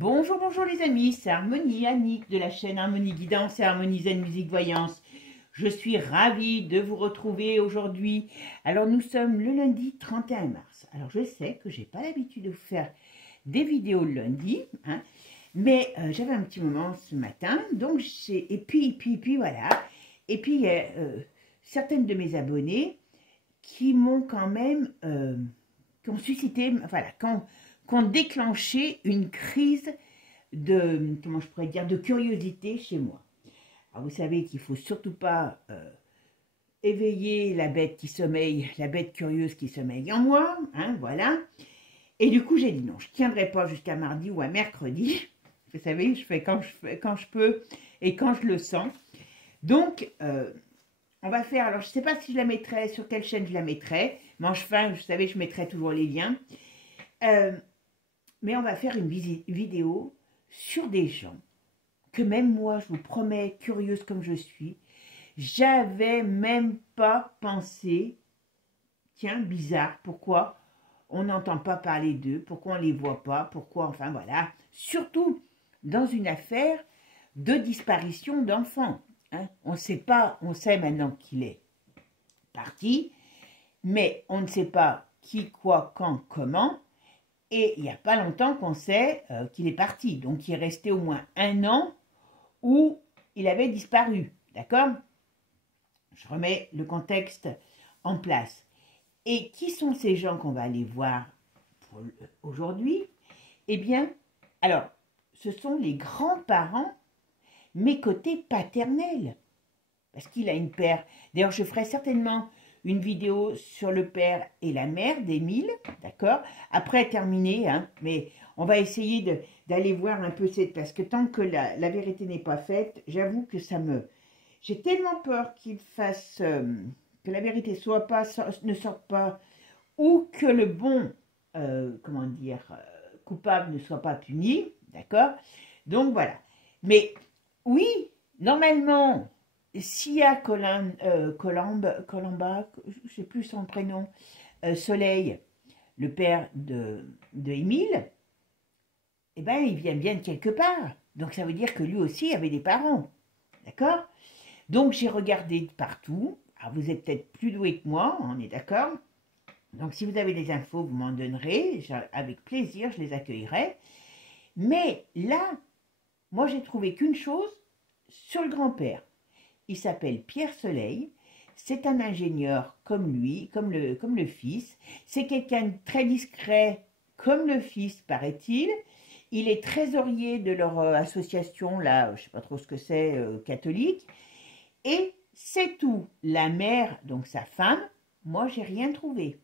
Bonjour, bonjour les amis, c'est Harmonie, Annick de la chaîne Harmonie Guidance et Harmonie Zen Musique Voyance. Je suis ravie de vous retrouver aujourd'hui. Alors nous sommes le lundi 31 mars. Alors je sais que j'ai pas l'habitude de vous faire des vidéos le lundi, hein, mais j'avais un petit moment ce matin, donc et puis voilà. Et puis il y a certaines de mes abonnés qui m'ont quand même, qui ont suscité, voilà, qui ont déclenché une crise de, comment je pourrais dire, de curiosité chez moi. Alors vous savez qu'il ne faut surtout pas éveiller la bête qui sommeille, la bête curieuse qui sommeille en moi, hein, voilà. Et du coup, j'ai dit non, je ne tiendrai pas jusqu'à mardi ou à mercredi. Vous savez, je fais quand je peux et quand je le sens. Donc, on va faire, alors je ne sais pas si je la mettrai, sur quelle chaîne je la mettrai, mais enfin, vous savez, je mettrai toujours les liens. Mais on va faire une vidéo sur des gens que même moi, je vous promets, curieuse comme je suis, j'avais même pas pensé, tiens, bizarre, pourquoi on n'entend pas parler d'eux, pourquoi on ne les voit pas, pourquoi, enfin voilà, surtout dans une affaire de disparition d'enfants. Hein. On ne sait pas, on sait maintenant qu'il est parti, mais on ne sait pas qui, quoi, quand, comment. Et il n'y a pas longtemps qu'on sait qu'il est parti. Donc, il est resté au moins 1 an où il avait disparu. D'accord? Je remets le contexte en place. Et qui sont ces gens qu'on va aller voir aujourd'hui? Eh bien, alors, ce sont les grands-parents, mais côté paternel. Parce qu'il a une père. D'ailleurs, je ferai certainement une vidéo sur le père et la mère d'Émile, d'accord? Après, terminé, hein, mais on va essayer d'aller voir un peu cette... Parce que tant que la vérité n'est pas faite, j'avoue que ça me... J'ai tellement peur qu'il fasse... que la vérité ne sorte pas, ou que le bon, comment dire, coupable ne soit pas puni, d'accord? Donc, voilà. Mais, oui, normalement... Sia Colamba, je ne sais plus son prénom, Soleil, le père de Émile, eh ben, il vient bien de quelque part. Donc, ça veut dire que lui aussi avait des parents. D'accord? Donc, j'ai regardé de partout. Alors, vous êtes peut-être plus doué que moi, on est d'accord? Donc, si vous avez des infos, vous m'en donnerez. Avec plaisir, je les accueillerai. Mais là, moi, j'ai trouvé qu'une chose sur le grand-père. Il s'appelle Pierre Soleil, c'est un ingénieur comme lui, comme le fils. C'est quelqu'un de très discret comme le fils, paraît-il. Il est trésorier de leur association, là, je ne sais pas trop ce que c'est, catholique. Et c'est tout. La mère, donc sa femme, moi, j'ai rien trouvé.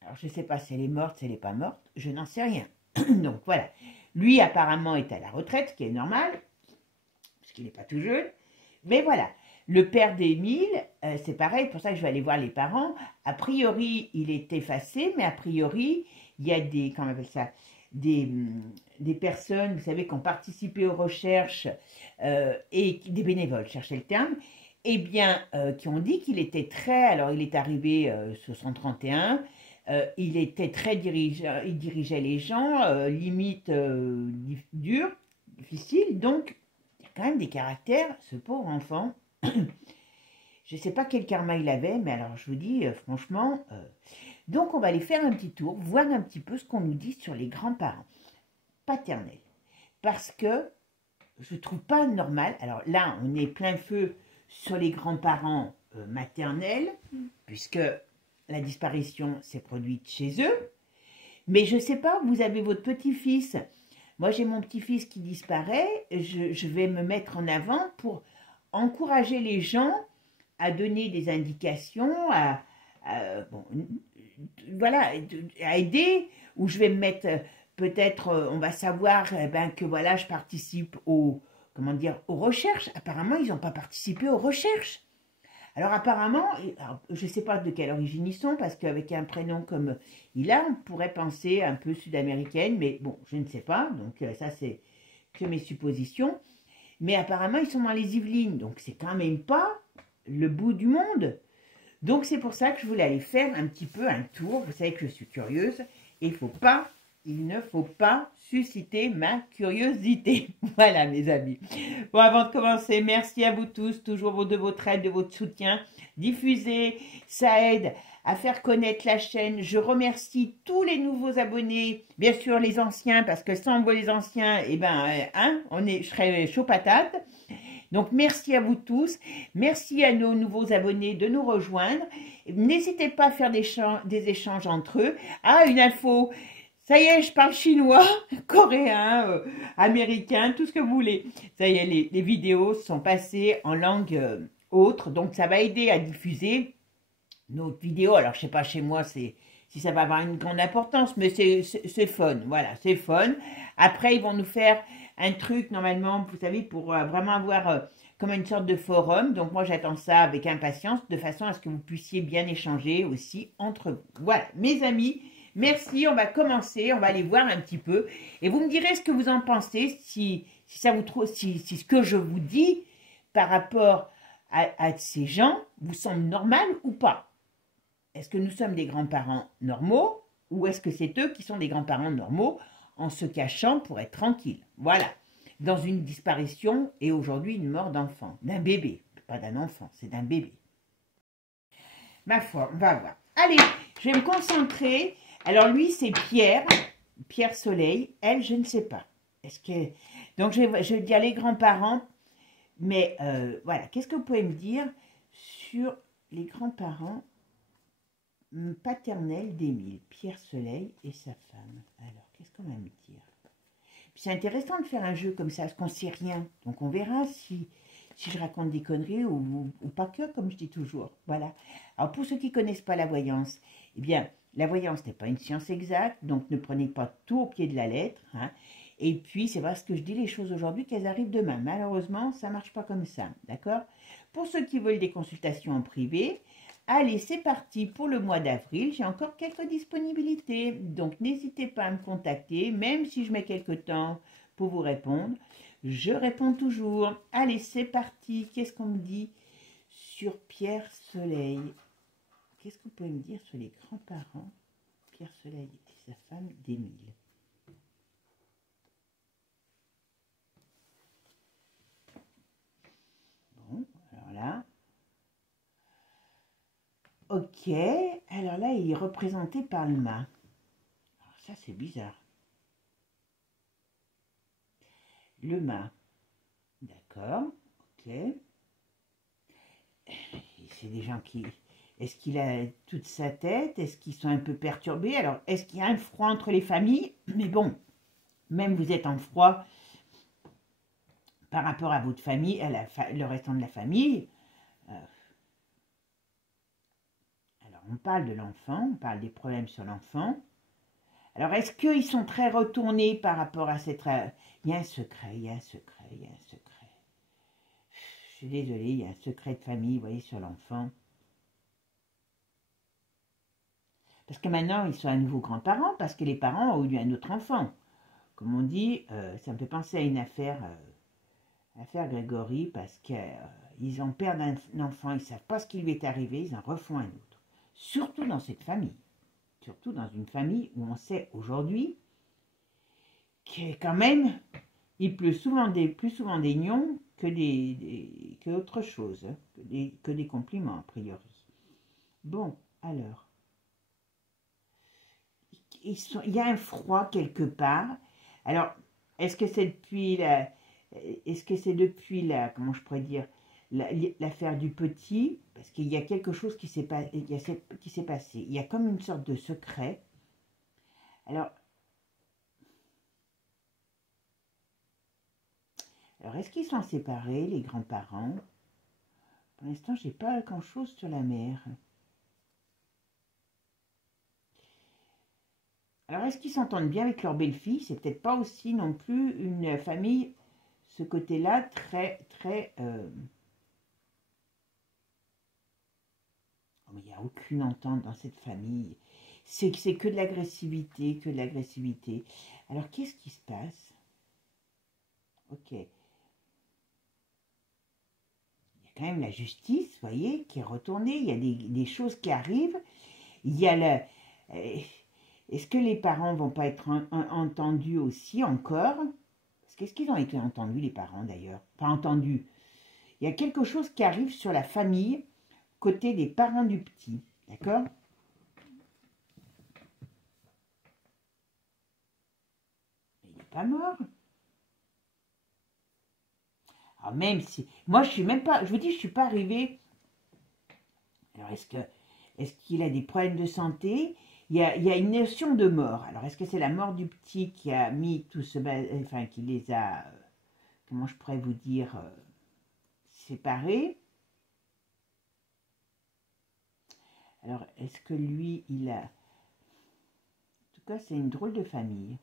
Alors, je ne sais pas si elle est morte, si elle n'est pas morte, je n'en sais rien. Donc, voilà. Lui, apparemment, est à la retraite, ce qui est normal, parce qu'il n'est pas tout jeune. Mais voilà, le père d'Émile, c'est pareil, pour ça que je vais aller voir les parents. A priori, il est effacé, mais a priori, il y a des, comment on appelle ça, des personnes, vous savez, qui ont participé aux recherches, et des bénévoles, cherchez le terme, eh bien, qui ont dit qu'il était très, alors il est arrivé sur 131, il était très dirigeant, il dirigeait les gens, limite dur, difficile, donc quand même des caractères, ce pauvre enfant. Je ne sais pas quel karma il avait, mais alors je vous dis, franchement... Donc on va aller faire un petit tour, voir un petit peu ce qu'on nous dit sur les grands-parents paternels. Parce que je ne trouve pas normal... Alors là, on est plein feu sur les grands-parents maternels, puisque la disparition s'est produite chez eux. Mais je ne sais pas, vous avez votre petit-fils... Moi, j'ai mon petit-fils qui disparaît, je vais me mettre en avant pour encourager les gens à donner des indications, bon, voilà, à aider, ou je vais me mettre, peut-être, on va savoir que voilà, je participe comment dire, aux recherches. Apparemment, ils n'ont pas participé aux recherches. Alors apparemment, alors, je ne sais pas de quelle origine ils sont, parce qu'avec un prénom comme il a, on pourrait penser un peu sud-américaine, mais bon, je ne sais pas, donc ça c'est que mes suppositions. Mais apparemment, ils sont dans les Yvelines, donc c'est quand même pas le bout du monde. Donc c'est pour ça que je voulais aller faire un petit peu un tour, vous savez que je suis curieuse, et il ne faut pas il ne faut pas susciter ma curiosité. Voilà, mes amis. Bon, avant de commencer, merci à vous tous, toujours de votre aide, de votre soutien. Diffusez, ça aide à faire connaître la chaîne. Je remercie tous les nouveaux abonnés, bien sûr les anciens, parce que sans vous les anciens, eh ben, hein, je serais chaud patate. Donc, merci à vous tous. Merci à nos nouveaux abonnés de nous rejoindre. N'hésitez pas à faire des échanges entre eux. Ah, une info. Ça y est, je parle chinois, coréen, américain, tout ce que vous voulez. Ça y est, les vidéos sont passées en langue autre. Donc, ça va aider à diffuser nos vidéos. Alors, je sais pas, chez moi, si ça va avoir une grande importance, mais c'est fun. Voilà, c'est fun. Après, ils vont nous faire un truc, normalement, vous savez, pour vraiment avoir comme une sorte de forum. Donc, moi, j'attends ça avec impatience, de façon à ce que vous puissiez bien échanger aussi entre vous. Voilà, mes amis, merci. On va commencer, on va aller voir un petit peu. Et vous me direz ce que vous en pensez, si ça vous trouve, si ce que je vous dis par rapport à ces gens vous semble normal ou pas. Est-ce que nous sommes des grands-parents normaux ou est-ce que c'est eux qui sont des grands-parents normaux en se cachant pour être tranquilles? Voilà, dans une disparition et aujourd'hui une mort d'enfant, d'un bébé, pas d'un enfant, c'est d'un bébé. Ma foi, on va voir. Allez, je vais me concentrer. Alors lui, c'est Pierre Soleil. Elle, je ne sais pas. Est-ce que... Donc je vais dire les grands-parents, mais voilà, qu'est-ce que vous pouvez me dire sur les grands-parents paternel d'Émile, Pierre Soleil et sa femme? Alors, qu'est-ce qu'on va me dire? C'est intéressant de faire un jeu comme ça, parce qu'on ne sait rien. Donc, on verra si je raconte des conneries ou pas que, comme je dis toujours. Voilà. Alors, pour ceux qui ne connaissent pas la voyance, eh bien, la voyance n'est pas une science exacte, donc ne prenez pas tout au pied de la lettre. Hein. Et puis, c'est parce que je dis les choses aujourd'hui qu'elles arrivent demain. Malheureusement, ça ne marche pas comme ça. D'accord? Pour ceux qui veulent des consultations en privé, allez, c'est parti pour le mois d'avril. J'ai encore quelques disponibilités. Donc, n'hésitez pas à me contacter, même si je mets quelques temps pour vous répondre. Je réponds toujours. Allez, c'est parti. Qu'est-ce qu'on me dit sur Pierre Soleil? Qu'est-ce que vous pouvez me dire sur les grands-parents, Pierre Soleil et sa femme d'Émile? Bon, alors là... Ok, alors là, il est représenté par le mât. Alors ça, c'est bizarre. Le mât. D'accord, ok. C'est des gens qui... Est-ce qu'il a toute sa tête? Est-ce qu'ils sont un peu perturbés? Alors, est-ce qu'il y a un froid entre les familles? Mais bon, même vous êtes en froid par rapport à votre famille, à le restant de la famille. Alors, on parle de l'enfant, on parle des problèmes sur l'enfant. Alors, est-ce qu'ils sont très retournés par rapport à cette... Il y a un secret, il y a un secret, il y a un secret. Je suis désolée, il y a un secret de famille, vous voyez, sur l'enfant. Parce que maintenant, ils sont à nouveau grands-parents, parce que les parents ont eu un autre enfant. Comme on dit, ça me fait penser à une affaire Grégory, parce qu'ils en perdent un enfant, ils ne savent pas ce qui lui est arrivé, ils en refont un autre. Surtout dans cette famille. Surtout dans une famille où on sait aujourd'hui que quand même, il pleut plus souvent des nions que autre chose, hein, que des compliments a priori. Bon, alors, il y a un froid quelque part. Alors, est-ce que c'est depuis la, comment je pourrais dire, l'affaire du petit, parce qu'il y a quelque chose qui s'est passé. Il y a comme une sorte de secret. Alors est-ce qu'ils sont séparés, les grands-parents? Pour l'instant, j'ai pas grand-chose sur la mère. Alors, est-ce qu'ils s'entendent bien avec leur belle-fille? C'est peut-être pas aussi non plus une famille, ce côté-là, très, très... Oh, mais il n'y a aucune entente dans cette famille. C'est que de l'agressivité, que de l'agressivité. Alors, qu'est-ce qui se passe? Ok. Il y a quand même la justice, vous voyez, qui est retournée. Il y a des choses qui arrivent. Il y a Est-ce que les parents vont pas être entendus aussi encore? Parce qu'est-ce qu'ils ont été entendus, les parents, d'ailleurs? Pas entendus. Il y a quelque chose qui arrive sur la famille, côté des parents du petit. D'accord? Il n'est pas mort. Alors même si... Moi, je suis même pas... Je vous dis, je suis pas arrivée... Alors, est-ce qu'il a des problèmes de santé? Il y a une notion de mort. Alors, est-ce que c'est la mort du petit qui a mis tout ce... Enfin, qui les a... Comment je pourrais vous dire... séparés? Alors, est-ce que lui, il a... En tout cas, c'est une drôle de famille.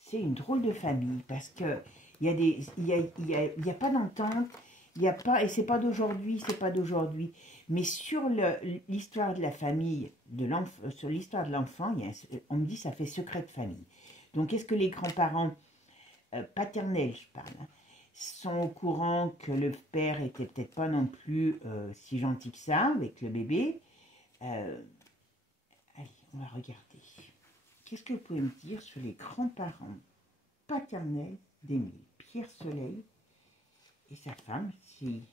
C'est une drôle de famille parce que il y a pas d'entente, il y a pas, et c'est pas d'aujourd'hui, c'est pas d'aujourd'hui. Mais sur l'histoire de la famille, sur l'histoire de l'enfant, on me dit ça fait secret de famille. Donc, est-ce que les grands-parents paternels, je parle, hein, sont au courant que le père était peut-être pas non plus si gentil que ça avec le bébé? Allez, on va regarder. Qu'est-ce que vous pouvez me dire sur les grands-parents paternels d'Émile? Pierre Soleil et sa femme, si...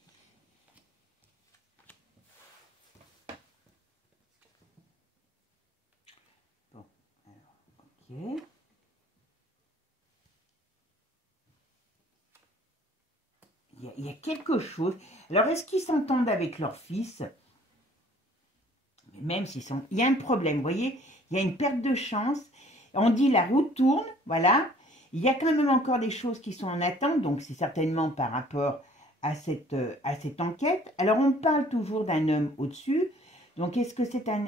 Bon, alors, ok. Il y a quelque chose. Alors, est-ce qu'ils s'entendent avec leur fils? Même s'ils sont... Il y a un problème, vous voyez? Il y a une perte de chance. On dit la roue tourne, voilà. Il y a quand même encore des choses qui sont en attente, donc c'est certainement par rapport à cette enquête. Alors, on parle toujours d'un homme au-dessus. Donc, est-ce que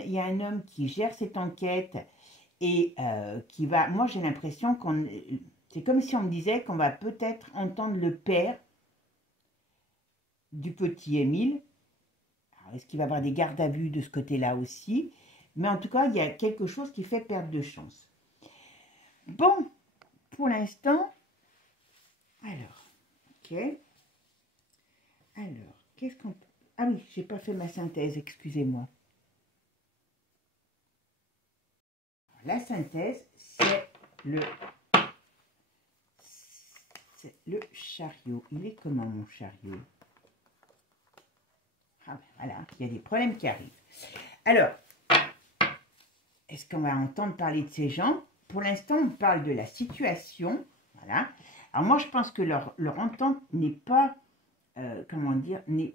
il y a un homme qui gère cette enquête et qui va... Moi, j'ai l'impression qu'on... C'est comme si on me disait qu'on va peut-être entendre le père du petit Émile. Est-ce qu'il va y avoir des gardes à vue de ce côté-là aussi? Mais en tout cas, il y a quelque chose qui fait perdre de chance. Bon, pour l'instant, alors, ok. Alors, qu'est-ce qu'on... Ah oui, j'ai pas fait ma synthèse, excusez-moi. La synthèse, c'est le chariot. Il est comment, mon chariot? Ah ben voilà, il y a des problèmes qui arrivent. Alors, est-ce qu'on va entendre parler de ces gens? Pour l'instant, on parle de la situation. Voilà. Alors moi, je pense que leur entente n'est pas, comment dire, n'est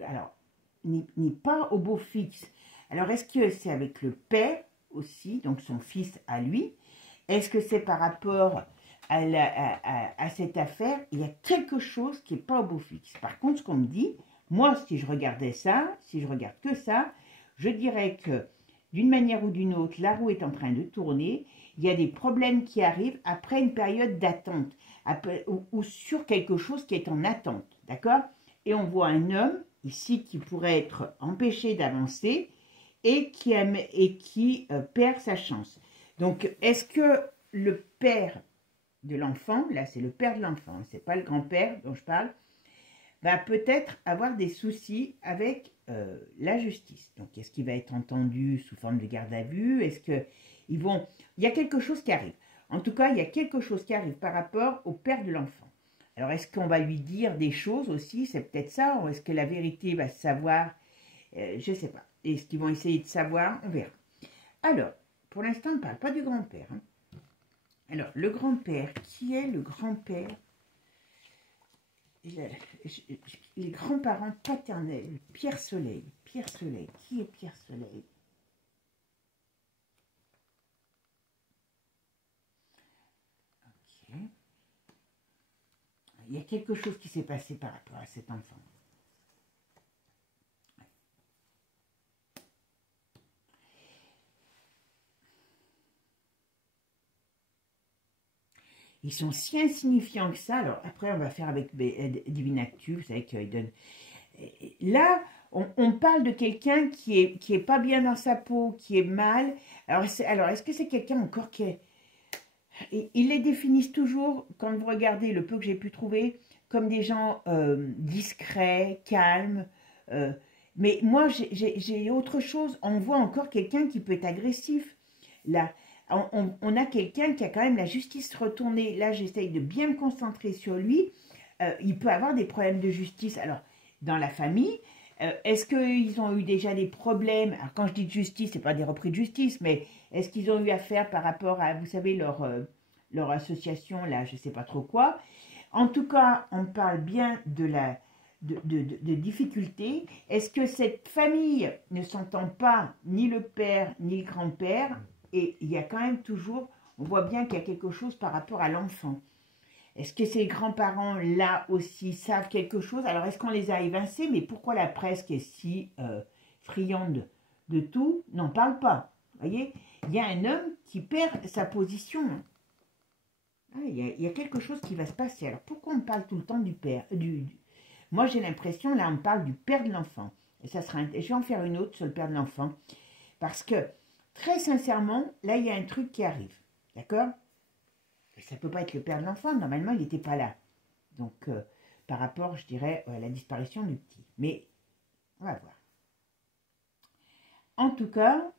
pas au beau fixe. Alors, est-ce que c'est avec le père aussi, donc son fils à lui? Est-ce que c'est par rapport à cette affaire? Il y a quelque chose qui n'est pas au beau fixe. Par contre, ce qu'on me dit, moi, si je regardais ça, si je regarde que ça, je dirais que d'une manière ou d'une autre, la roue est en train de tourner. Il y a des problèmes qui arrivent après une période d'attente ou sur quelque chose qui est en attente. D'accord? Et on voit un homme ici qui pourrait être empêché d'avancer et qui perd sa chance. Donc, est-ce que le père de l'enfant, là c'est le père de l'enfant, c'est pas le grand-père dont je parle, va peut-être avoir des soucis avec la justice. Donc, est-ce qu'il va être entendu sous forme de garde à vue? Est-ce que ils vont... Il y a quelque chose qui arrive. En tout cas, il y a quelque chose qui arrive par rapport au père de l'enfant. Alors, est-ce qu'on va lui dire des choses aussi? C'est peut-être ça. Ou est-ce que la vérité va se savoir? Je ne sais pas. Est-ce qu'ils vont essayer de savoir? On verra. Alors, pour l'instant, on ne parle pas du grand-père. Hein. Alors, le grand-père, qui est le grand-père? Les grands-parents paternels, Pierre Soleil. Pierre Soleil, qui est Pierre Soleil? Ok. Il y a quelque chose qui s'est passé par rapport à cet enfant. Ils sont si insignifiants que ça. Alors après, on va faire avec Divine Actu, vous savez qu'ils donnent... Là, on parle de quelqu'un qui est pas bien dans sa peau, qui est mal. Alors est-ce que c'est quelqu'un encore qui est... Ils les définissent toujours, quand vous regardez le peu que j'ai pu trouver, comme des gens discrets, calmes. Mais moi, j'ai autre chose. On voit encore quelqu'un qui peut être agressif. Là, on a quelqu'un qui a quand même la justice retournée. Là, j'essaye de bien me concentrer sur lui. Il peut avoir des problèmes de justice. Alors, dans la famille, est-ce qu'ils ont eu déjà des problèmes? Alors, quand je dis de justice, ce n'est pas des repris de justice, mais est-ce qu'ils ont eu affaire par rapport à, vous savez, leur association, là, je ne sais pas trop quoi. En tout cas, on parle bien de difficultés. Est-ce que cette famille ne s'entend pas, ni le père, ni le grand-père? Et il y a quand même toujours, on voit bien qu'il y a quelque chose par rapport à l'enfant. Est-ce que ces grands-parents, là aussi, savent quelque chose? Alors, est-ce qu'on les a évincés? Mais pourquoi la presse qui est si friande de tout n'en parle pas? Vous voyez, il y a un homme qui perd sa position. Ah, il y a quelque chose qui va se passer. Alors, pourquoi on parle tout le temps du père Moi, j'ai l'impression, là, on parle du père de l'enfant. Et ça sera, je vais en faire une autre sur le père de l'enfant. Parce que, très sincèrement, là, il y a un truc qui arrive. D'accord? Ça ne peut pas être le père de l'enfant. Normalement, il n'était pas là. Donc, par rapport, je dirais, à la disparition du petit. Mais, on va voir. En tout cas,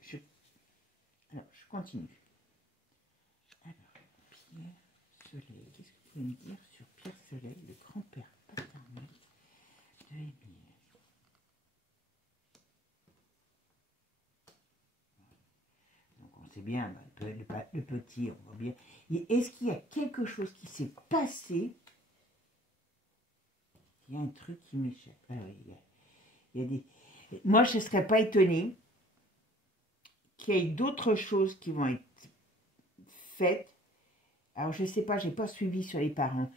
je continue. Alors, Pierre Soleil. Qu'est-ce que vous pouvez me dire sur Pierre Soleil, le grand-père paternel de Émile? Donc, on sait bien, le petit, on voit bien. Est-ce qu'il y a quelque chose qui s'est passé? Il y a un truc qui m'échappe. Ah oui, il y a des... Moi, je ne serais pas étonnée qu'il y ait d'autres choses qui vont être faites. Alors, je ne sais pas, je n'ai pas suivi sur les parents.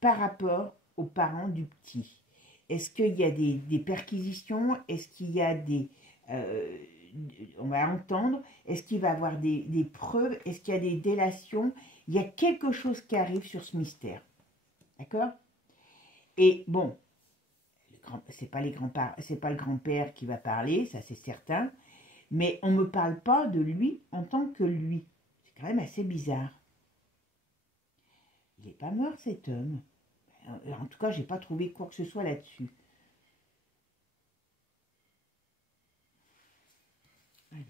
Par rapport aux parents du petit. Est-ce qu'il y a des perquisitions? Est-ce qu'il y a des... on va entendre. Est-ce qu'il va y avoir des preuves? Est-ce qu'il y a des délations? Il y a quelque chose qui arrive sur ce mystère. D'accord? Et bon, c'est pas le grand-père qui va parler, ça c'est certain. Mais on ne me parle pas de lui en tant que lui. C'est quand même assez bizarre. Il n'est pas mort cet homme. En tout cas, je n'ai pas trouvé quoi que ce soit là-dessus. Alors,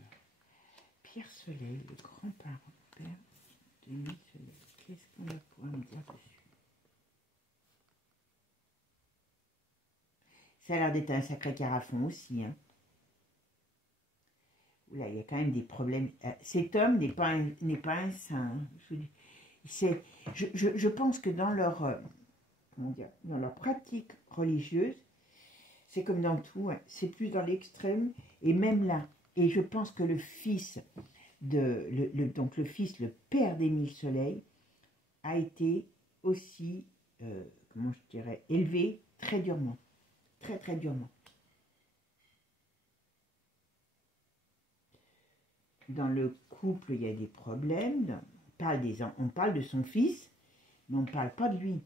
Pierre Soleil, le grand-parent, père d'Émile Soleil. Qu'est-ce qu'on va pouvoir me dire dessus? Ça a l'air d'être un sacré carafon aussi. Hein. Oula, il y a quand même des problèmes. Cet homme n'est pas un saint. Je pense que dans leur, dans leur pratique religieuse, c'est comme dans tout, hein, c'est plus dans l'extrême, et même là. Et je pense que le fils, donc le fils, le père d'Émile Soleil, a été aussi, comment je dirais, élevé très durement. Très, très durement. Dans le couple, il y a des problèmes. On parle de son fils, mais on ne parle pas de lui.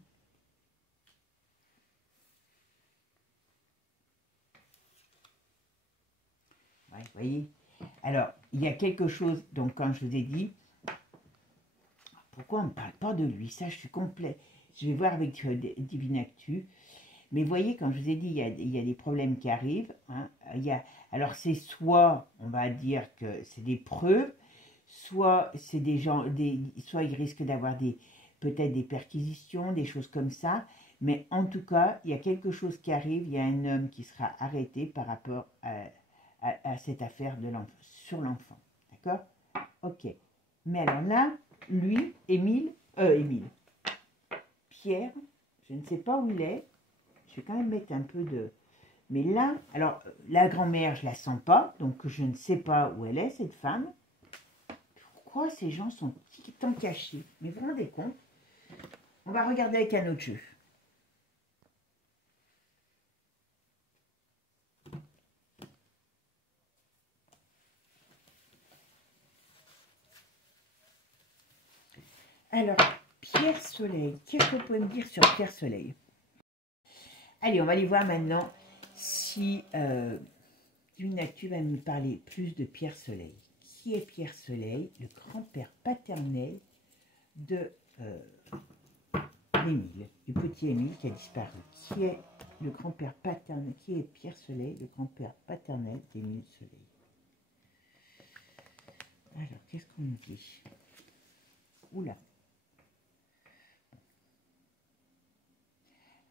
Ouais, vous voyez. Alors, il y a quelque chose, donc quand je vous ai dit, pourquoi on ne parle pas de lui? Ça, je suis complet. Je vais voir avec Divinactu. Mais vous voyez, quand je vous ai dit, il y a des problèmes qui arrivent. Hein, alors, c'est soit, on va dire que c'est des preuves, soit c'est des gens, soit ils risquent d'avoir peut-être des perquisitions, des choses comme ça. Mais en tout cas, il y a quelque chose qui arrive. Il y a un homme qui sera arrêté par rapport à cette affaire sur l'enfant. D'accord? Ok. Mais alors là, lui, Pierre, je ne sais pas où il est. Je vais quand même mettre un peu de... Mais là, alors, la grand-mère, je ne la sens pas, donc je ne sais pas où elle est, cette femme. Pourquoi ces gens sont tant cachés? Mais vous vous rendez compte? On va regarder avec un autre jeu. Alors, Pierre Soleil, qu'est-ce que vous pouvez me dire sur Pierre Soleil? Allez, on va aller voir maintenant si Divinactu va nous parler plus de Pierre Soleil. Qui est Pierre Soleil, le grand-père paternel de Émile, du petit Émile qui a disparu? Qui est Le grand-père paternel, qui est Pierre Soleil, le grand-père paternel d'Émile Soleil. Alors, qu'est-ce qu'on me dit? Oula.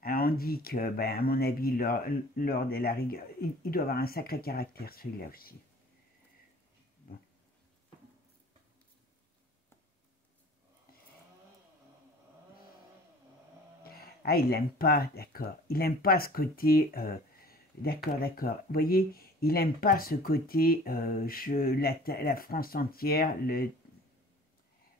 Alors, on dit que, ben, à mon avis, Lord et la rigueur, il doit avoir un sacré caractère, celui-là aussi. Bon. Ah, il n'aime pas, d'accord. Il n'aime pas ce côté... d'accord, d'accord. Vous voyez, il n'aime pas ce côté, la France entière,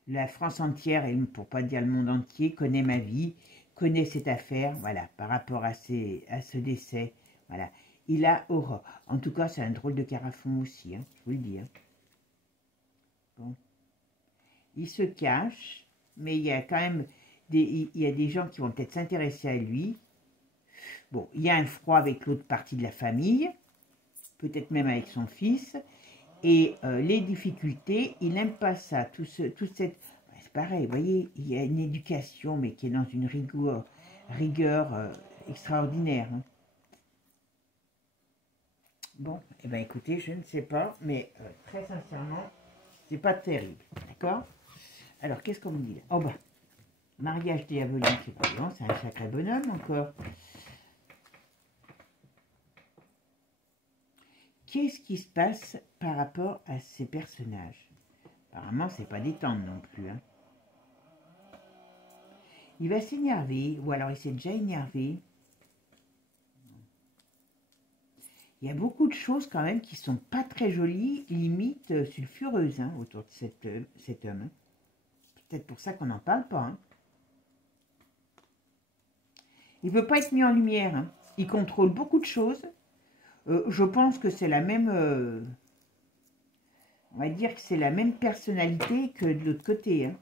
la France entière, et pour pas dire le monde entier, connaît ma vie, connaît cette affaire, voilà, par rapport à ce décès, voilà. Il a aura. En tout cas, c'est un drôle de carafon aussi, hein, je vous le dis. Hein. Bon. Il se cache, mais il y a quand même il y a des gens qui vont peut-être s'intéresser à lui. Bon, il y a un froid avec l'autre partie de la famille, peut-être même avec son fils, et les difficultés, il n'aime pas ça, toute cette... C'est pareil, vous voyez, il y a une éducation, mais qui est dans une rigueur extraordinaire. Hein. Bon, eh bien écoutez, je ne sais pas, mais très sincèrement, c'est pas terrible, d'accord? Alors, qu'est-ce qu'on me dit là? Oh bah, mariage diabolique, voyons, c'est un sacré bonhomme encore. Qu'est-ce qui se passe par rapport à ces personnages? Apparemment, c'est pas détendre non plus. Hein. Il va s'énerver, ou alors il s'est déjà énervé. Il y a beaucoup de choses quand même qui sont pas très jolies, limite sulfureuses hein, autour de cet homme. Hein. Peut-être pour ça qu'on n'en parle pas. Hein. Il ne veut pas être mis en lumière. Hein. Il contrôle beaucoup de choses. Je pense que c'est la même... on va dire que c'est la même personnalité que de l'autre côté. Hein.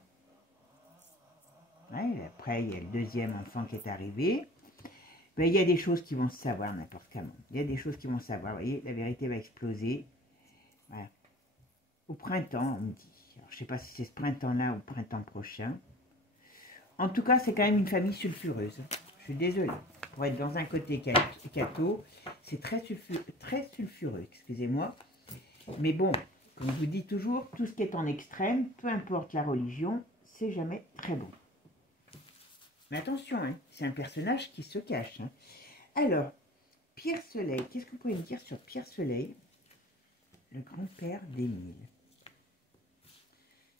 Ouais, après, il y a le deuxième enfant qui est arrivé. Ben, il y a des choses qui vont se savoir n'importe comment. Il y a des choses qui vont se savoir. Vous voyez, la vérité va exploser. Voilà. Au printemps, on me dit. Alors, je ne sais pas si c'est ce printemps-là ou le printemps prochain. En tout cas, c'est quand même une famille sulfureuse. Je suis désolée. Pour être dans un côté catho, c'est très sulfureux, excusez-moi. Mais bon, comme je vous dis toujours, tout ce qui est en extrême, peu importe la religion, c'est jamais très bon. Mais attention, hein, c'est un personnage qui se cache. Hein. Alors, Pierre Soleil, qu'est-ce que vous pouvez me dire sur Pierre Soleil, le grand-père d'Émile?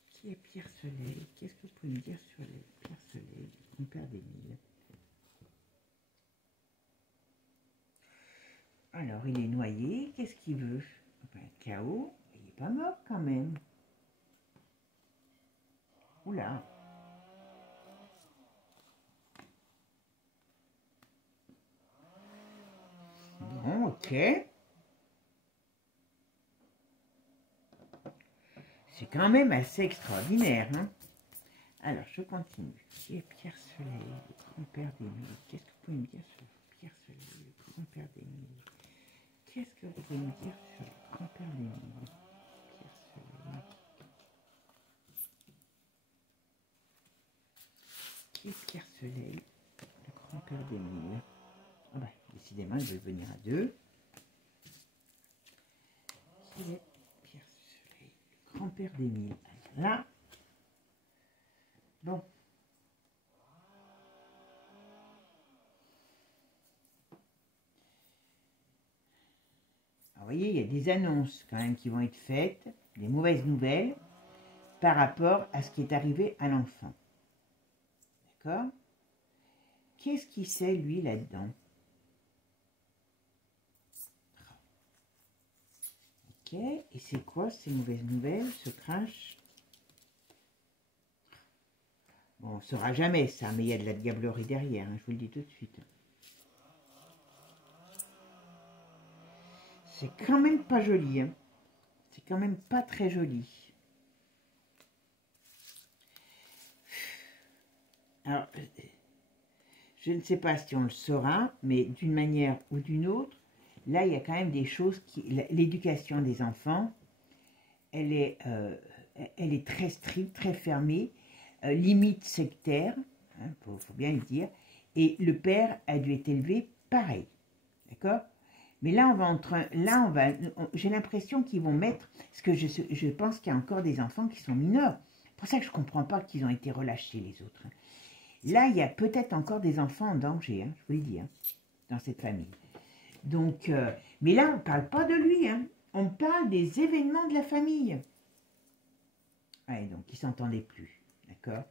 Qui est Pierre Soleil? Qu'est-ce que vous pouvez me dire sur Pierre Soleil, le grand-père d'Émile? Alors, il est noyé, qu'est-ce qu'il veut? Ben, chaos, il n'est pas mort quand même. Oula. Bon, ok. C'est quand même assez extraordinaire. Hein. Alors, je continue. Qui est Pierre Soleil, le grand-père d'Émile? Qu'est-ce que vous pouvez me dire sur Pierre Soleil, le grand-père d'Émile? Qu'est-ce que vous pouvez me dire sur le grand-père d'Émile? Pierre Soleil. Qui est Pierre Soleil, le grand-père d'Émile? Ah bah, décidément, il veut venir à deux. Qui est Pierre Soleil, le grand-père d'Émile? Là, bon. Alors, vous voyez, il y a des annonces quand même qui vont être faites, des mauvaises nouvelles par rapport à ce qui est arrivé à l'enfant. D'accord? Qu'est-ce qu'il sait, lui, là-dedans? Ok, et c'est quoi ces mauvaises nouvelles, ce crash? Bon, on ne saura jamais ça, mais il y a de la diablerie derrière, hein, je vous le dis tout de suite. C'est quand même pas joli, hein. C'est quand même pas très joli. Alors, je ne sais pas si on le saura, mais d'une manière ou d'une autre, là, il y a quand même des choses qui... L'éducation des enfants, elle est très stricte, très fermée, limite sectaire, hein, faut bien le dire, et le père a dû être élevé pareil, d'accord? Mais là, j'ai l'impression qu'ils vont mettre, parce que je pense qu'il y a encore des enfants qui sont mineurs. C'est pour ça que je ne comprends pas qu'ils ont été relâchés, les autres. Là, il y a peut-être encore des enfants en danger, hein, je vous le dis, hein, dans cette famille. Donc, mais là, on ne parle pas de lui, hein. On parle des événements de la famille. Ouais, donc, ils ne s'entendaient plus, d'accord?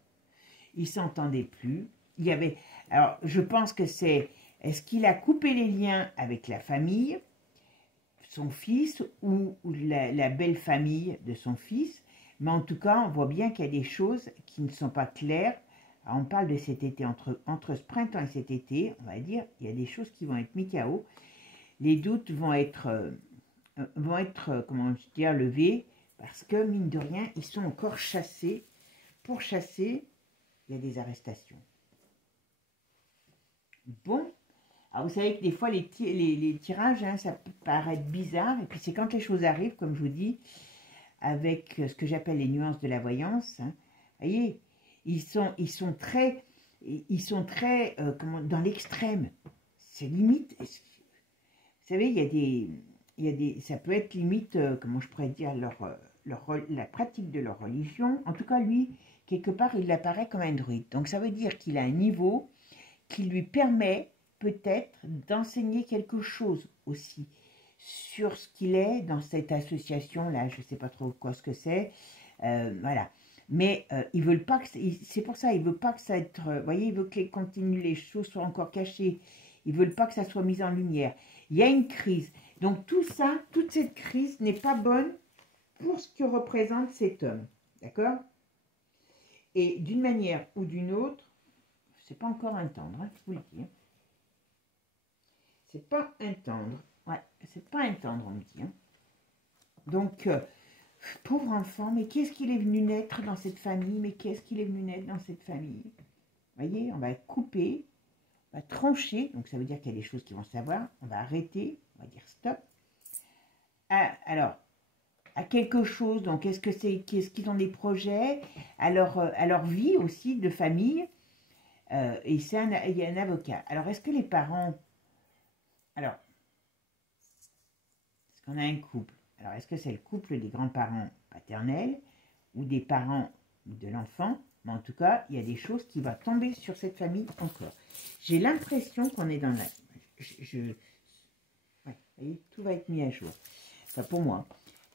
Ils ne s'entendaient plus. Il y avait, alors, je pense que c'est, est-ce qu'il a coupé les liens avec la famille, son fils, ou la belle famille de son fils? Mais en tout cas, on voit bien qu'il y a des choses qui ne sont pas claires. Alors, on parle de cet été, entre ce printemps et cet été, on va dire, il y a des choses qui vont être mis KO. Les doutes vont être comment dire, levés, parce que, mine de rien, ils sont encore chassés. Pour chasser, il y a des arrestations. Bon, alors vous savez que des fois, les tirages, hein, ça peut paraître bizarre, et puis c'est quand les choses arrivent, comme je vous dis, avec ce que j'appelle les nuances de la voyance, hein, vous voyez, ils sont très dans l'extrême. C'est limite, vous savez, il y a des, ça peut être limite, comment je pourrais dire, la pratique de leur religion. En tout cas, lui, quelque part, il apparaît comme un druide. Donc, ça veut dire qu'il a un niveau qui lui permet peut-être d'enseigner quelque chose aussi sur ce qu'il est dans cette association-là. Je ne sais pas trop quoi ce que c'est. Voilà. Mais ils veulent pas que c'est pour ça, ils veulent pas que ça être, vous voyez, ils veulent que les choses soient encore cachées. Ils veulent pas que ça soit mis en lumière. Il y a une crise. Donc tout ça, toute cette crise n'est pas bonne pour ce que représente cet homme. D'accord? Et d'une manière ou d'une autre, c'est pas encore un tendre, hein, je vous le dis. Hein. C'est pas un tendre. Ouais, c'est pas un tendre, on me dit. Hein. Donc, pauvre enfant, mais qu'est-ce qu'il est venu naître dans cette famille? Mais qu'est-ce qu'il est venu naître dans cette famille? Vous voyez, on va couper, on va trancher, donc ça veut dire qu'il y a des choses qui vont savoir. On va arrêter, on va dire stop. Alors, à quelque chose, donc qu'est-ce qu'ils ont des projets à leur vie aussi de famille, et il y a un avocat. Alors, est-ce que les parents, alors, est-ce qu'on a un couple? Alors, est-ce que c'est le couple des grands-parents paternels ou des parents de l'enfant? Mais en tout cas, il y a des choses qui vont tomber sur cette famille encore. J'ai l'impression qu'on est dans la... ouais, vous voyez, tout va être mis à jour. Enfin, pour moi.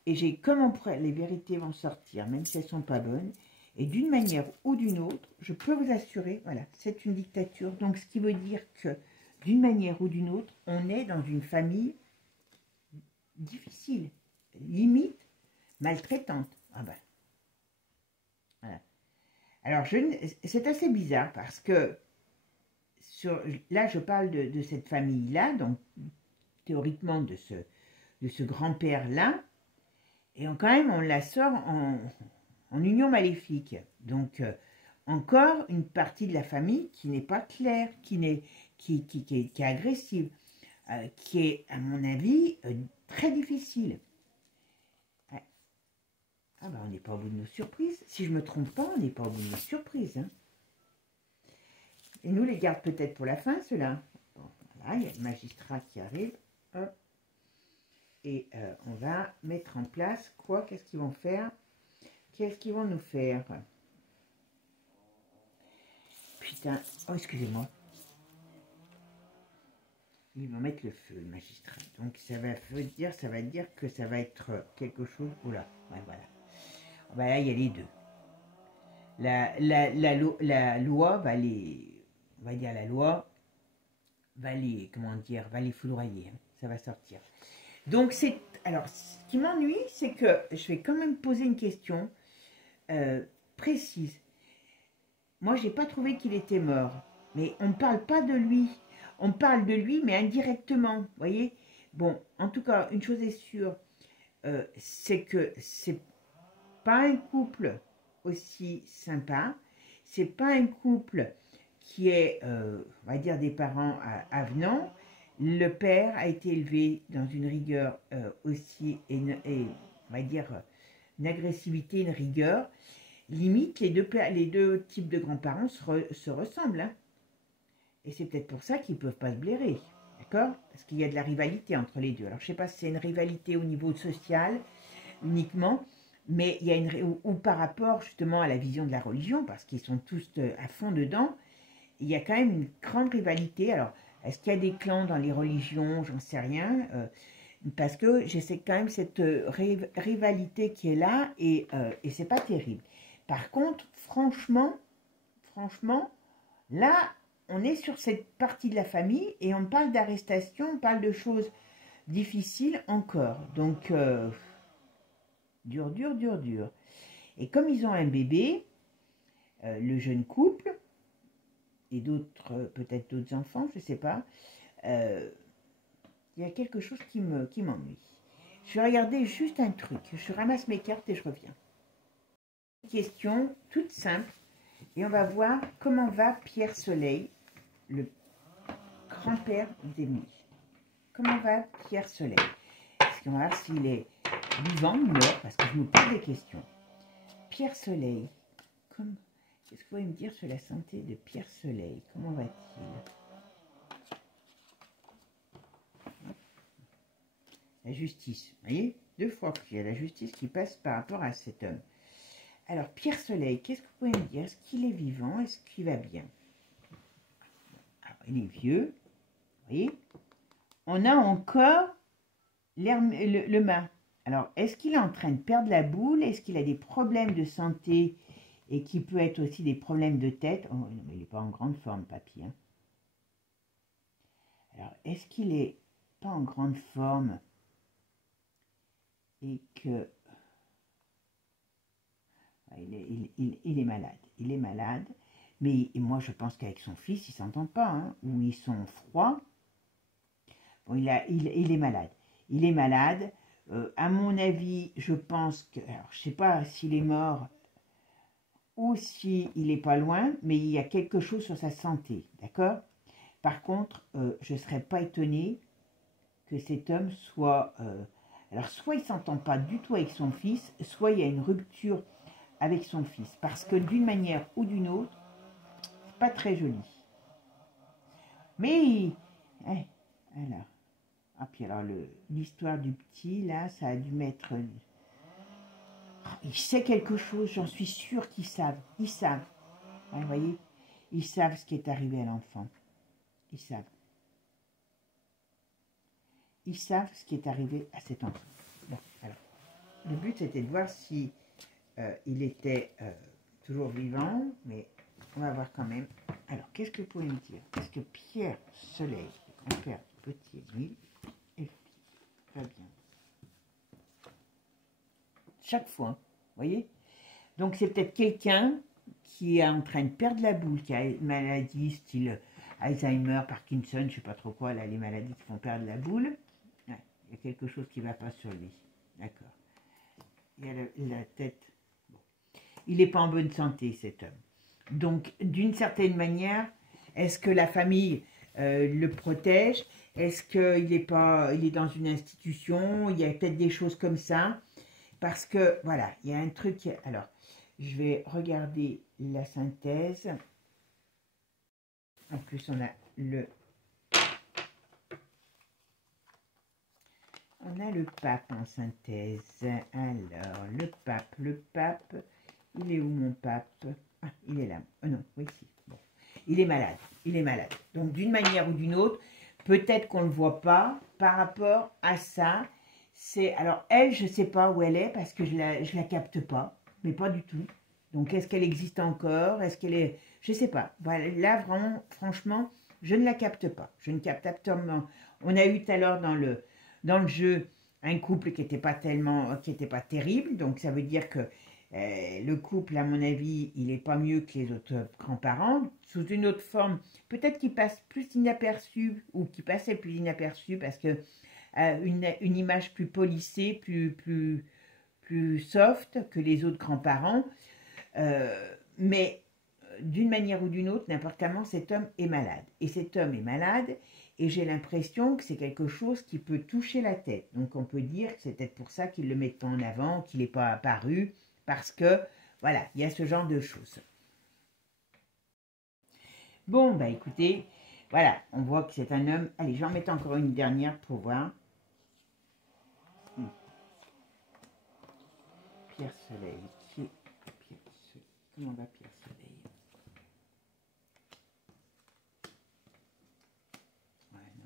Et j'ai comme les vérités vont sortir, même si elles ne sont pas bonnes. Et d'une manière ou d'une autre, je peux vous assurer, voilà, c'est une dictature. Donc, ce qui veut dire que d'une manière ou d'une autre, on est dans une famille difficile, limite maltraitante. Ah ben, voilà. Alors, c'est assez bizarre parce que là, je parle de cette famille-là, donc théoriquement de ce grand-père-là, et quand même, on la sort en union maléfique. Donc, encore une partie de la famille qui n'est pas claire, qui est agressive, qui est, à mon avis, très difficile. Ouais. Ah ben, on n'est pas au bout de nos surprises. Si je ne me trompe pas, on n'est pas au bout de nos surprises. Hein. Et nous, les garde peut-être pour la fin, ceux-là. Bon, voilà, il y a le magistrat qui arrive. Hop. Et on va mettre en place quoi? Qu'est-ce qu'ils vont faire? Qu'est-ce qu'ils vont nous faire? Putain, oh excusez-moi. Ils vont mettre le feu, le magistrat. Donc ça va dire que ça va être quelque chose. Oula, ouais, voilà. Ben là, il y a les deux. La loi va les. On va dire la loi va les. Comment dire? Va les foudroyer. Hein. Ça va sortir. Donc c'est. Alors, ce qui m'ennuie, c'est que je vais quand même poser une question précise. Moi, j'ai pas trouvé qu'il était mort. Mais on ne parle pas de lui. On parle de lui, mais indirectement. Vous voyez? Bon, en tout cas, une chose est sûre, c'est que c'est pas un couple aussi sympa. C'est pas un couple qui est, on va dire, des parents avenants. Le père a été élevé dans une rigueur aussi, et on va dire une agressivité, une rigueur. Limite, les deux types de grands-parents se ressemblent. Hein. Et c'est peut-être pour ça qu'ils ne peuvent pas se blairer. d'accord? Parce qu'il y a de la rivalité entre les deux. Alors, je ne sais pas si c'est une rivalité au niveau social uniquement, mais il y a ou par rapport justement à la vision de la religion, parce qu'ils sont tous à fond dedans, il y a quand même une grande rivalité. Alors, est-ce qu'il y a des clans dans les religions? J'en sais rien. Parce que j'essaie quand même cette rivalité qui est là et c'est pas terrible. Par contre, franchement, là, on est sur cette partie de la famille et on parle d'arrestation, on parle de choses difficiles encore. Donc, dur. Et comme ils ont un bébé, le jeune couple, et d'autres, peut-être d'autres enfants, je ne sais pas, il y a quelque chose qui m'ennuie. Je vais regarder juste un truc. Je ramasse mes cartes et je reviens. Question toute simple. Et on va voir comment va Pierre Soleil, le grand-père d'Émilie. Comment va Pierre Soleil? Parce qu'on va voir s'il est vivant ou mort, parce que je me pose des questions. Pierre Soleil, qu'est-ce que vous pouvez me dire sur la santé de Pierre Soleil? Comment va-t-il? La justice, vous voyez? 2 fois qu'il y a la justice qui passe par rapport à cet homme. Alors, Pierre Soleil, qu'est-ce que vous pouvez me dire? Est-ce qu'il est vivant? Est-ce qu'il va bien? Alors, il est vieux, vous voyez? On a encore le mât. Alors, est-ce qu'il est en train de perdre la boule? Est-ce qu'il a des problèmes de santé et qui peut être aussi des problèmes de tête? Oh, non, mais il n'est pas en grande forme, papy. Hein. Alors, est-ce qu'il n'est pas en grande forme et que... Il est malade. Il est malade. Mais moi, je pense qu'avec son fils, ils ne s'entendent pas. Hein, ou ils sont froids. Bon, il est malade. Il est malade. À mon avis, je pense que... Alors, je ne sais pas s'il est mort ou s'il n'est pas loin, mais il y a quelque chose sur sa santé. D'accord? Par contre, je ne serais pas étonnée que cet homme soit... alors, soit il ne s'entend pas du tout avec son fils, soit il y a une rupture avec son fils. Parce que d'une manière ou d'une autre, c'est pas très joli. Mais... alors... Ah, puis alors, l'histoire du petit, là, ça a dû mettre... Oh, il sait quelque chose, j'en suis sûre qu'ils savent. Ils savent. Ouais, vous voyez? Ils savent ce qui est arrivé à l'enfant. Ils savent. Ils savent ce qui est arrivé à cet enfant. Bon, alors, le but, c'était de voir si il était toujours vivant, mais on va voir quand même. Alors, qu'est-ce que vous pouvez me dire? Est-ce que Pierre Soleil, le grand-père du petit Émile, va bien. Chaque fois, vous voyez? Donc, c'est peut-être quelqu'un qui est en train de perdre la boule, qui a une maladie style Alzheimer, Parkinson, je ne sais pas trop quoi, là, les maladies qui font perdre la boule. Ouais, il y a quelque chose qui ne va pas sur lui. D'accord. Il y a la tête. Bon. Il n'est pas en bonne santé, cet homme. Donc, d'une certaine manière, est-ce que la famille le protège? Est-ce qu'il est dans une institution? Il y a peut-être des choses comme ça. Parce que, voilà, il y a un truc... Alors, je vais regarder la synthèse. En plus, on a le... On a le pape en synthèse. Alors, le pape, il est où mon pape? Ah, il est là. Oh non, oui, ici. Bon. Il est malade. Donc, d'une manière ou d'une autre, peut-être qu'on ne le voit pas par rapport à ça. Alors, elle, je ne sais pas où elle est parce que je la capte pas, mais pas du tout. Donc, est-ce qu'elle existe encore? Est-ce qu'elle est... Je ne sais pas. Voilà, là, vraiment, franchement, je ne la capte pas. Je ne capte absolument... On a eu tout à l'heure dans le jeu un couple qui n'était pas terrible. Donc, ça veut dire que le couple, à mon avis, il n'est pas mieux que les autres grands-parents. Sous une autre forme, peut-être qu'il passe plus inaperçu ou qu'il passait plus inaperçu parce que une image plus polissée, plus soft que les autres grands-parents. Mais d'une manière ou d'une autre, n'importe comment, cet homme est malade. Et cet homme est malade, et j'ai l'impression que c'est quelque chose qui peut toucher la tête. Donc on peut dire que c'est peut-être pour ça qu'ils ne le mettent pas en avant, qu'il n'est pas apparu, parce que, voilà, il y a ce genre de choses. Bon, bah écoutez, Voilà, on voit que c'est un homme. Allez, je vais en mettre encore une dernière pour voir. Pierre Soleil. Qui est Pierre Soleil? Comment va Pierre Soleil? Ouais, non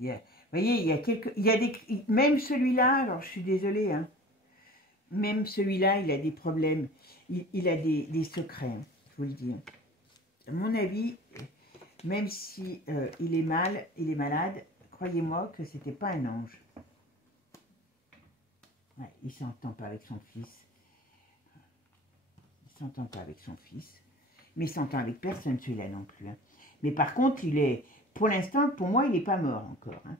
mais... vous voyez, il y a quelques... Il y a des... Même celui-là, alors je suis désolée, hein, même celui-là, il a des problèmes. Il a des secrets, hein, je vous le dis. À mon avis, même si il est malade, croyez-moi que c'était pas un ange. Ouais, il s'entend pas avec son fils. Il s'entend pas avec son fils. Mais il s'entend avec personne, celui-là non plus. Hein. Mais par contre, il est, pour l'instant, pour moi, il n'est pas mort encore. Hein.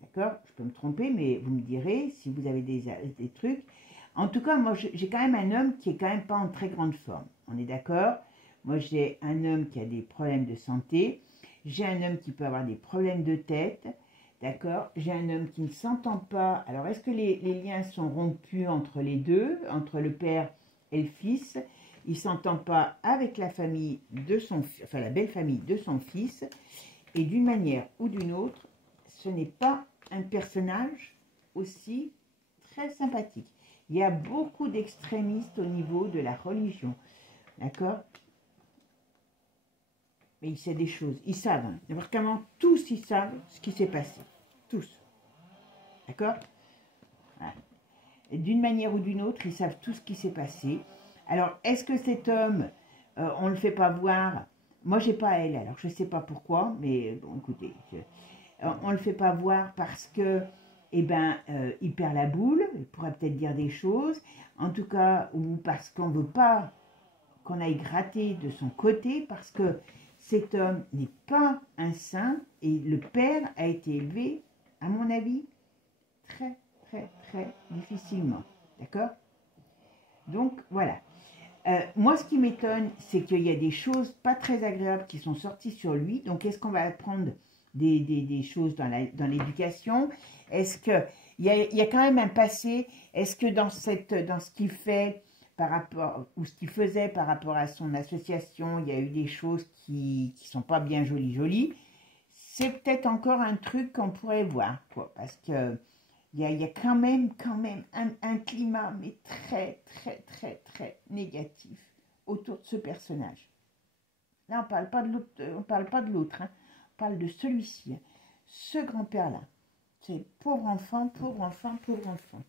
D'accord? Je peux me tromper, mais vous me direz si vous avez des trucs. En tout cas, moi, j'ai quand même un homme qui est quand même pas en très grande forme. On est d'accord? Moi, j'ai un homme qui a des problèmes de santé. J'ai un homme qui peut avoir des problèmes de tête. D'accord? J'ai un homme qui ne s'entend pas. Alors, est-ce que les liens sont rompus entre les deux, entre le père et le fils? Il ne s'entend pas avec la famille de son fils, enfin la belle famille de son fils. Et d'une manière ou d'une autre, ce n'est pas un personnage aussi très sympathique. Il y a beaucoup d'extrémistes au niveau de la religion. D'accord? Mais il sait des choses. Ils savent. Hein. Vraiment, tous ils savent ce qui s'est passé. Tous. D'accord? Voilà. D'une manière ou d'une autre, ils savent tout ce qui s'est passé. Alors, est-ce que cet homme, on ne le fait pas voir? Moi, j'ai pas elle, alors je ne sais pas pourquoi, mais bon, écoutez, on ne le fait pas voir parce que, eh ben, il perd la boule, il pourrait peut-être dire des choses, en tout cas, ou parce qu'on ne veut pas qu'on aille gratter de son côté, parce que cet homme n'est pas un saint, et le père a été élevé, à mon avis, très, très, très difficilement. D'accord? Donc, voilà. Moi, ce qui m'étonne, c'est qu'il y a des choses pas très agréables qui sont sorties sur lui. Donc, est-ce qu'on va apprendre des choses dans l'éducation? Est-ce qu'il y a quand même un passé? Est-ce que dans ce qu'il fait par rapport, ou ce qu'il faisait par rapport à son association, il y a eu des choses qui sont pas bien jolies? C'est peut-être encore un truc qu'on pourrait voir, quoi, parce que il y a quand même un climat, mais très, très, très, très négatif autour de ce personnage. Là, on parle pas de l'autre, on parle pas de l'autre, hein. On parle de celui-ci, hein. Ce grand-père-là. C'est pauvre enfant, pauvre enfant, pauvre enfant.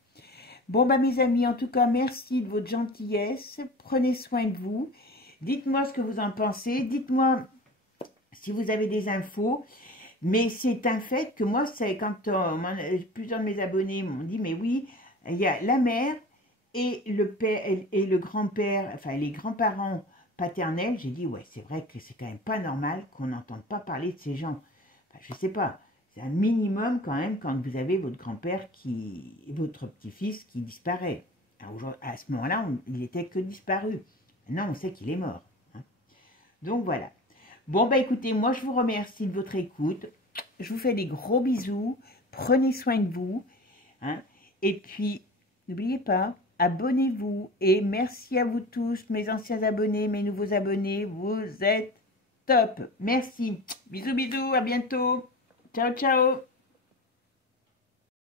Bon, bah mes amis, en tout cas, merci de votre gentillesse. Prenez soin de vous. Dites-moi ce que vous en pensez. Dites-moi si vous avez des infos. Mais c'est un fait que moi, c'est quand plusieurs de mes abonnés m'ont dit, mais oui, il y a la mère et le père et le grand-père, enfin les grands-parents paternels. J'ai dit, ouais, c'est vrai que c'est quand même pas normal qu'on n'entende pas parler de ces gens. Enfin, je sais pas, c'est un minimum quand même quand vous avez votre grand-père votre petit-fils qui disparaît. Alors, à ce moment-là, il était que disparu. Maintenant, on sait qu'il est mort. Hein. Donc voilà. Bon, bah écoutez, moi je vous remercie de votre écoute. Je vous fais des gros bisous. Prenez soin de vous. Hein. Et puis, n'oubliez pas, abonnez-vous. Et merci à vous tous, mes anciens abonnés, mes nouveaux abonnés. Vous êtes top. Merci. Bisous, bisous. À bientôt. Ciao, ciao.